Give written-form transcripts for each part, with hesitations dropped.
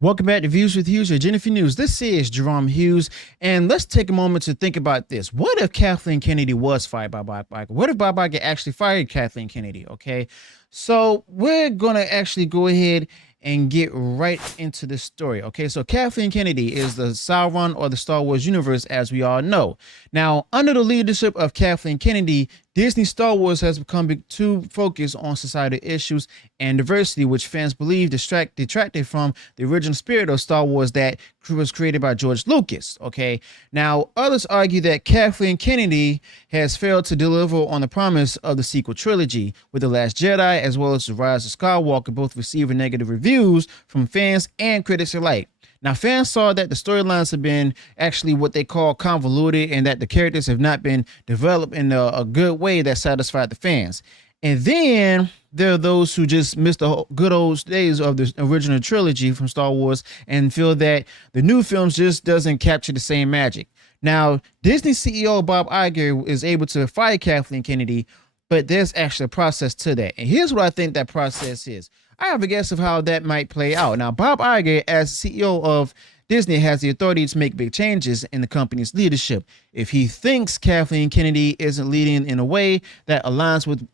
Welcome back to Views with Hughes or Jennifer News. This is Jerome Hughes, and let's take a moment to think about this. What if Kathleen Kennedy was fired by Bob Iger? What if Bob Iger actually fired Kathleen Kennedy? Okay, so we're gonna actually go ahead and get right into the story. Okay, so Kathleen Kennedy is the Sauron or the Star Wars universe, as we all know. Now, under the leadership of Kathleen Kennedy, Disney Star Wars has become too focused on societal issues and diversity, which fans believe detracted from the original spirit of Star Wars that was created by George Lucas. Okay, now others argue that Kathleen Kennedy has failed to deliver on the promise of the sequel trilogy, with The Last Jedi as well as The Rise of Skywalker both receiving negative reviews from fans and critics alike. Now, fans saw that the storylines have been actually what they call convoluted and that the characters have not been developed in a good way that satisfied the fans. And then there are those who just missed the good old days of the original trilogy from Star Wars and feel that the new films just doesn't capture the same magic. Now, Disney CEO Bob Iger is able to fire Kathleen Kennedy, but there's actually a process to that. And here's what I think that process is. I have a guess of how that might play out. Now, Bob Iger, as CEO of Disney, has the authority to make big changes in the company's leadership. If he thinks Kathleen Kennedy isn't leading in a way that aligns with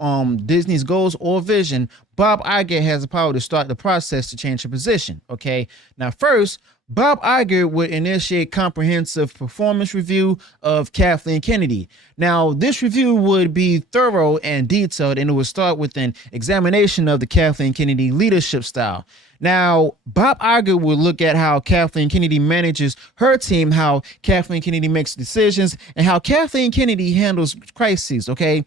Disney's goals or vision, Bob Iger has the power to start the process to change her position. Okay, now first, Bob Iger would initiate comprehensive performance review of Kathleen Kennedy. Now, this review would be thorough and detailed, and it would start with an examination of the Kathleen Kennedy leadership style. Now, Bob Iger would look at how Kathleen Kennedy manages her team, how Kathleen Kennedy makes decisions, and how Kathleen Kennedy handles crises, okay?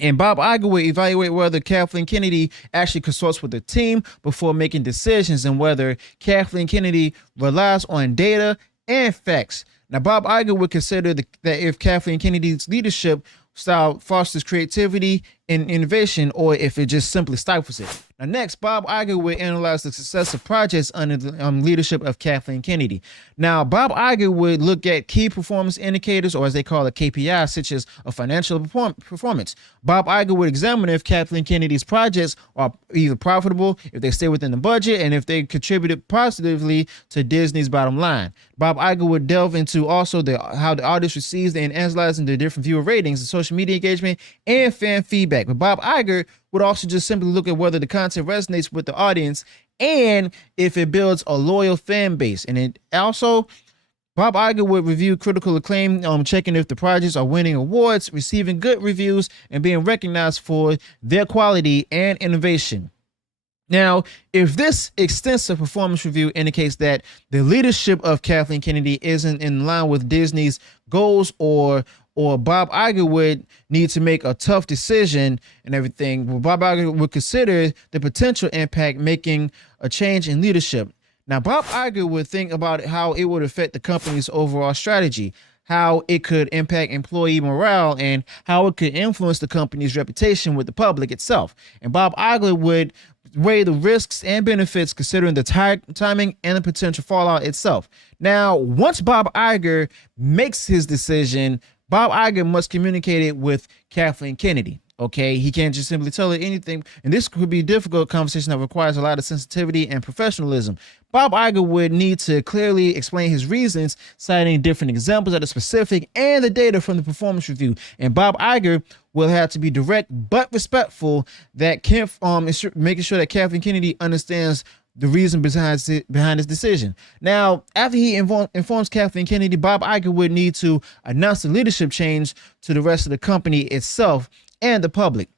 And Bob Iger will evaluate whether Kathleen Kennedy actually consults with the team before making decisions and whether Kathleen Kennedy relies on data and facts. Now, Bob Iger would consider that if Kathleen Kennedy's leadership style fosters creativity and innovation, or if it just simply stifles it. Now, next, Bob Iger will analyze the success of projects under the leadership of Kathleen Kennedy. Now, Bob Iger would look at key performance indicators, or as they call it, KPIs, such as a financial performance. Bob Iger would examine if Kathleen Kennedy's projects are either profitable, if they stay within the budget, and if they contributed positively to Disney's bottom line. Bob Iger would delve into also how the audience receives and analyzing the different viewer ratings and social media engagement and fan feedback. But Bob Iger would also just simply look at whether the content resonates with the audience and if it builds a loyal fan base. And it also, Bob Iger would review critical acclaim, checking if the projects are winning awards, receiving good reviews, and being recognized for their quality and innovation. Now, if this extensive performance review indicates that the leadership of Kathleen Kennedy isn't in line with Disney's goals, or Bob Iger would need to make a tough decision and everything, well, Bob Iger would consider the potential impact making a change in leadership. Now, Bob Iger would think about how it would affect the company's overall strategy, how it could impact employee morale, and how it could influence the company's reputation with the public itself. And Bob Iger would weigh the risks and benefits, considering the timing and the potential fallout itself. Now, once Bob Iger makes his decision, Bob Iger must communicate it with Kathleen Kennedy. Okay, he can't just simply tell her anything, and this could be a difficult conversation that requires a lot of sensitivity and professionalism. Bob Iger would need to clearly explain his reasons, citing different examples that are specific and the data from the performance review. And Bob Iger will have to be direct but respectful, that making sure that Kathleen Kennedy understands the reason behind his decision. Now, after he informs Kathleen Kennedy, Bob Iger would need to announce the leadership change to the rest of the company itself and the public.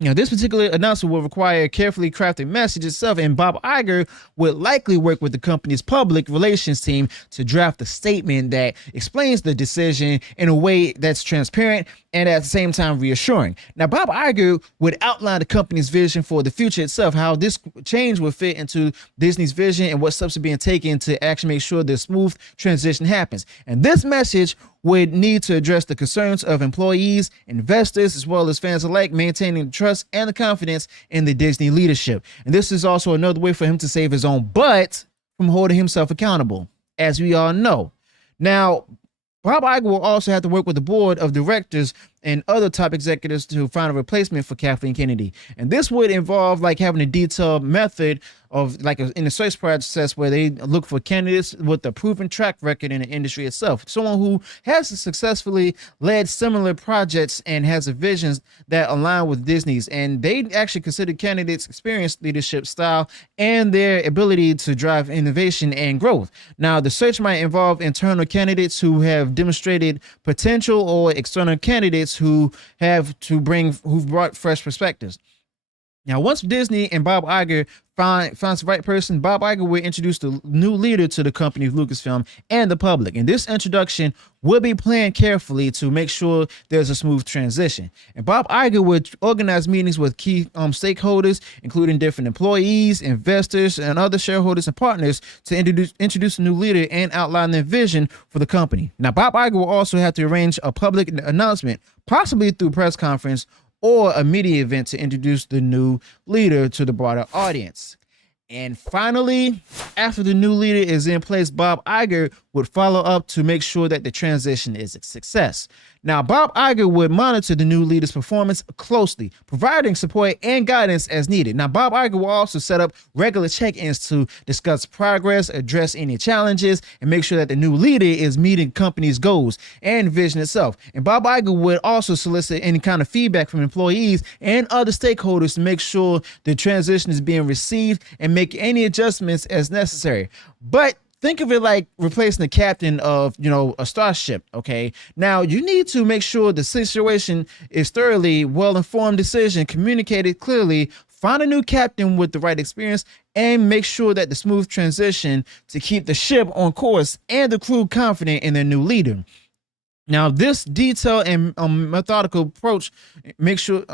Now, this particular announcement will require a carefully crafted message itself, and Bob Iger would likely work with the company's public relations team to draft a statement that explains the decision in a way that's transparent and at the same time reassuring. Now, Bob Iger would outline the company's vision for the future itself, how this change will fit into Disney's vision and what steps are being taken to actually make sure the smooth transition happens. And this message would need to address the concerns of employees, investors, as well as fans alike, maintaining the trust and the confidence in the Disney leadership. And this is also another way for him to save his own butt from holding himself accountable, as we all know. Now, Bob Iger will also have to work with the board of directors and other top executives to find a replacement for Kathleen Kennedy. And this would involve like having a detailed method of like in the search process where they look for candidates with a proven track record in the industry itself, someone who has successfully led similar projects and has a visions that align with Disney's. And they actually consider candidates' experienced leadership style and their ability to drive innovation and growth. Now, the search might involve internal candidates who have demonstrated potential or external candidates who've brought fresh perspectives. Now, once Disney and Bob Iger finds the right person, Bob Iger will introduce the new leader to the company of Lucasfilm and the public. And this introduction will be planned carefully to make sure there's a smooth transition. And Bob Iger would organize meetings with key stakeholders, including different employees, investors, and other shareholders and partners to introduce a new leader and outline their vision for the company. Now, Bob Iger will also have to arrange a public announcement, possibly through press conference or a media event, to introduce the new leader to the broader audience. And finally, after the new leader is in place, Bob Iger would follow up to make sure that the transition is a success. Now, Bob Iger would monitor the new leader's performance closely, providing support and guidance as needed. Now, Bob Iger will also set up regular check-ins to discuss progress, address any challenges, and make sure that the new leader is meeting company's goals and vision itself. And Bob Iger would also solicit any kind of feedback from employees and other stakeholders to make sure the transition is being received and make any adjustments as necessary. But think of it like replacing the captain of, a starship, okay? Now, you need to make sure the situation is thoroughly well-informed decision, communicated clearly, find a new captain with the right experience, and make sure that the smooth transition to keep the ship on course and the crew confident in their new leader. Now, this detailed and methodical approach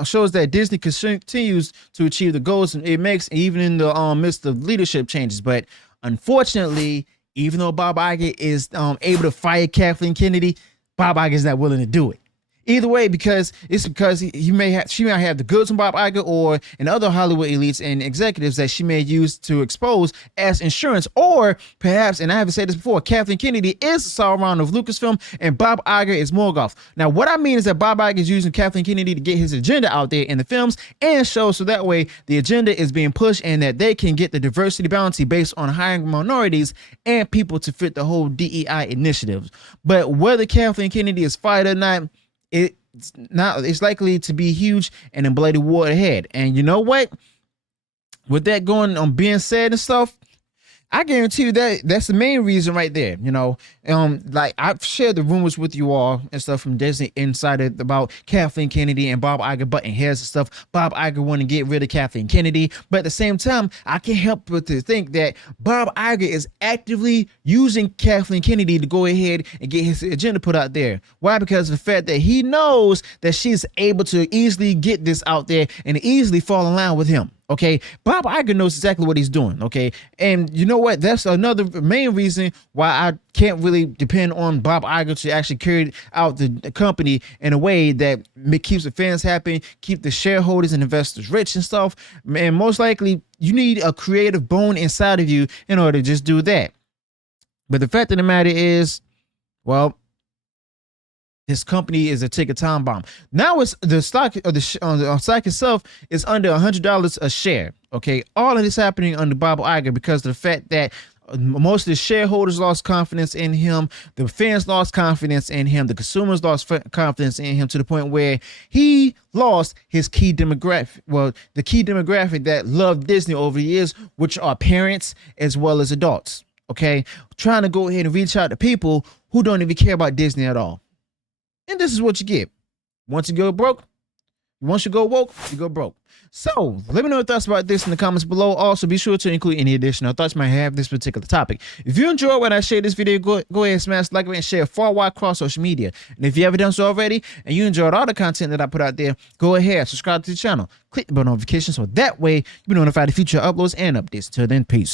shows that Disney continues to achieve the goals it makes, even in the midst of leadership changes. But unfortunately, even though Bob Iger is able to fire Kathleen Kennedy, Bob Iger is not willing to do it. Either way, because she may have the goods on Bob Iger or in other Hollywood elites and executives that she may use to expose as insurance, or perhaps, and I haven't said this before, Kathleen Kennedy is Sauron of Lucasfilm and Bob Iger is Morgoth. Now, what I mean is that Bob Iger is using Kathleen Kennedy to get his agenda out there in the films and shows, so that way the agenda is being pushed and that they can get the diversity bounty based on hiring minorities and people to fit the whole DEI initiative. But whether Kathleen Kennedy is fired or not, it's likely to be huge and a bloody war ahead. And you know what? With that going on being said and stuff, I guarantee you that that's the main reason right there. Like I've shared the rumors with you all and stuff from Disney Insider about Kathleen Kennedy and Bob Iger butting heads and stuff. Bob Iger want to get rid of Kathleen Kennedy, but at the same time, I can't help but to think that Bob Iger is actively using Kathleen Kennedy to go ahead and get his agenda put out there. Why? Because of the fact that he knows that she's able to easily get this out there and easily fall in line with him. Okay, Bob Iger knows exactly what he's doing. Okay, and you know what? That's another main reason why I can't really depend on Bob Iger to actually carry out the company in a way that keeps the fans happy, keep the shareholders and investors rich and stuff. And most likely, you need a creative bone inside of you in order to just do that. But the fact of the matter is, well, this company is a ticket time bomb. Now it's the stock of the stock itself is under $100 a share. Okay, all of this happening under Bob Iger because of the fact that most of the shareholders lost confidence in him, the fans lost confidence in him, the consumers lost confidence in him to the point where he lost his key demographic. Well, the key demographic that loved Disney over the years, which are parents as well as adults. Okay, trying to go ahead and reach out to people who don't even care about Disney at all. And this is what you get. Once you go broke, once you go woke, you go broke. So let me know your thoughts about this in the comments below. Also, be sure to include any additional thoughts you might have this particular topic. If you enjoyed when I shared this video, go ahead and smash like and share far wide across social media. And if you haven't done so already and you enjoyed all the content that I put out there, go ahead, subscribe to the channel, click the bell notification so that way you'll be notified of future uploads and updates. Until then, peace.